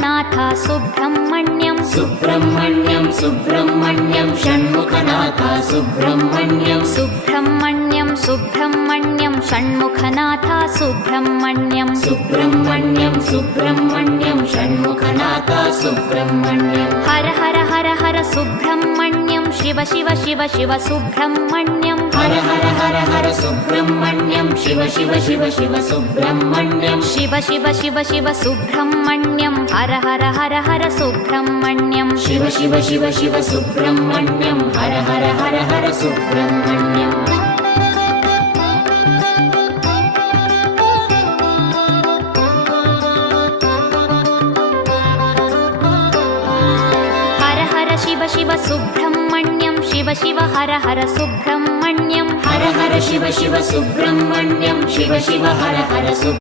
Shanmukhanath Subrahmanyam Subrahmanyam Subrahmanyam Shanmukhanath Subrahmanyam Subrahmanyam Subrahmanyam Shanmukhanath Subrahmanyam Subrahmanyam Subrahmanyam Shanmukhanath Subrahmanyam Har Har Har Har Subrahmanyam Shiva Shiva Shiva Shiva Subrahmanyam Har Har Har Har Subrahmanyam Shiva Shiva Shiva Shiva Subrahmanyam Shiva Shiva Shiva Shiva Subrahmanyam Har Har Har Har Subrahmanyam Shiva Shiva Shiva Shiva Subrahmanyam Har Har Har Har Subrahmanyam Har Har Shiva Shiva Subrahmanyam Shiva Shiva Har Har Subrahmanyam Har Har Shiva Shiva Subrahmanyam Shiva Shiva Har Har